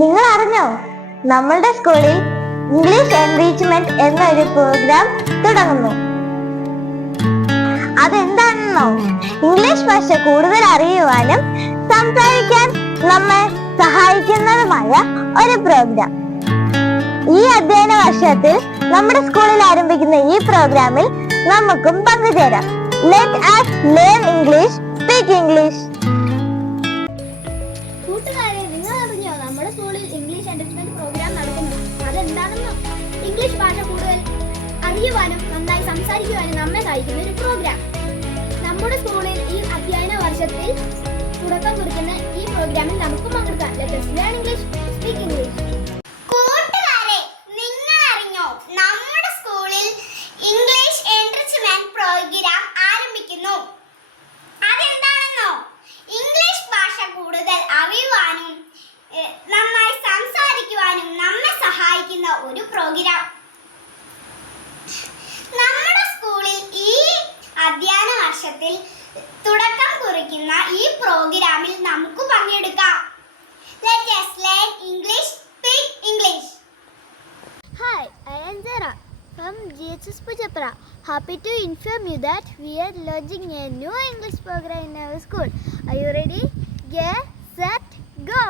നിങ്ങൾ അറിഞ്ഞോ, നമ്മളുടെ സ്കൂളിൽ ഇംഗ്ലീഷ് എൻറിച്ച്മെന്റ് എന്നൊരു പ്രോഗ്രാം തുടങ്ങുന്നു. അതെന്താണെന്നോ, ഇംഗ്ലീഷ് ഭാഷ കൂടുതൽ അറിയുവാനും സംസാരിക്കാൻ നമ്മെ സഹായിക്കുന്നതുമായ ഒരു പ്രോഗ്രാം. ഈ അധ്യയന വർഷത്തിൽ നമ്മുടെ സ്കൂളിൽ ആരംഭിക്കുന്ന ഈ പ്രോഗ്രാമിൽ നമുക്കും പങ്കുചേരാം. Let us learn English, speak English. കൂട്ടുകാരെ, നിങ്ങൾ അറിഞ്ഞോ നമ്മുടെ സ്കൂളിൽ ഇംഗ്ലീഷ് എൻറിച്ച്മെന്റ് പ്രോഗ്രാം നടക്കുന്നു? അതെന്താണെന്നോ, ഇംഗ്ലീഷ് ഭാഷ കൂടുതൽ അറിയുവാനും നന്നായി സംസാരിക്കുവാനും നമ്മെ സഹായിക്കുന്ന ഒരു പ്രോഗ്രാം. നമ്മുടെ സ്കൂളിൽ ഈ അധ്യയന വർഷത്തിൽ തുടക്കം കുറിക്കുന്ന ഈ പ്രോഗ്രാമിൽ നമുക്ക് പങ്കെടുക്കാം. Let us learn English, speak English. കൂട്ടുകാരെ, നിങ്ങൾ അറിഞ്ഞോ നമ്മുടെ സ്കൂളിൽ ഇംഗ്ലീഷ് എൻറിച്ച്മെന്റ് പ്രോഗ്രാം ആരംഭിക്കുന്നു? അതെന്താണെന്നോ, ഇംഗ്ലീഷ് ഭാഷ കൂടുതൽ അറിയുവാനും നന്നായി സംസാരിക്കുവാനും നമ്മെ സഹായിക്കുന്ന ഒരു പ്രോഗ്രാം. നമ്മുടെ സ്കൂളിൽ ഈ അധ്യയന വർഷത്തിൽ തുടക്കം കുറിക്കുന്ന ഈ പ്രോഗ്രാമിൽ നമുക്ക് പങ്കെടുക്കാം. Let us learn English, speak English. Hi, I am Zara from GHS Pujapura. Happy to inform you that we are launching a new English program in our school. Are you ready? Get set, go!